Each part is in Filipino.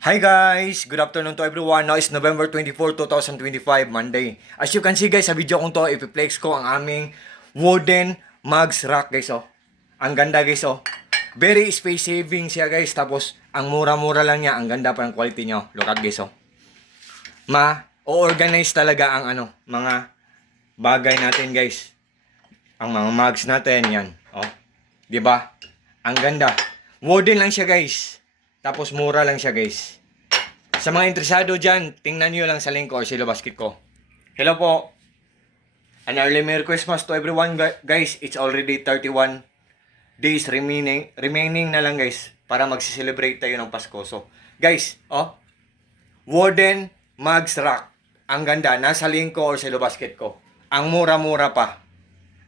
Hi guys! Good afternoon to everyone. Now is November 24, 2025, Monday. As you can see guys, sa video kong to, ipiplex ko ang aming wooden mugs rack guys oh. Ang ganda guys oh. Very space saving siya guys. Tapos, ang mura-mura lang niya. Ang ganda pa ng quality niya. Look at guys oh. O-organize talaga ang mga bagay natin guys. Ang mga mugs natin, yan. Oh. 'Di ba? Ang ganda. Wooden lang siya guys. Tapos mura lang siya guys. Sa mga interesado dyan, tingnan nyo lang sa link ko or silo basket ko. Hello po. An early Merry Christmas to everyone guys. It's already 31 days remaining na lang guys. Para magsi-celebrate tayo ng Pasko. So, guys, oh. Wooden mugs rack. Ang ganda. Nasa link ko or silo basket ko. Ang mura-mura pa.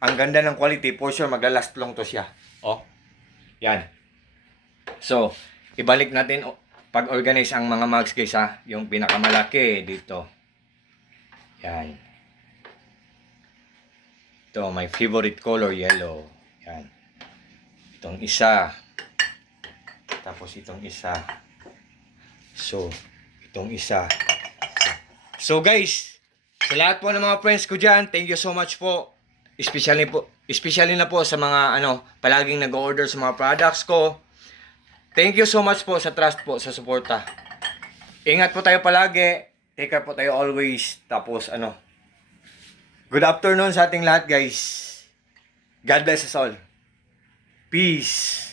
Ang ganda ng quality. For sure, maglalast long to siya. Oh. Yan. So, ibalik natin pag-organize ang mga mugs guys ha. Yung pinakamalaki dito. Yan. Ito, my favorite color, yellow. Yan. Itong isa. Tapos itong isa. So, itong isa. So guys, sa lahat po ng mga friends ko dyan, thank you so much po. Especially na po sa mga palaging nag-order sa mga products ko. Thank you so much po sa trust po, sa suporta. Ingat po tayo palagi. Take care po tayo always. Tapos good afternoon sa ating lahat guys. God bless us all. Peace.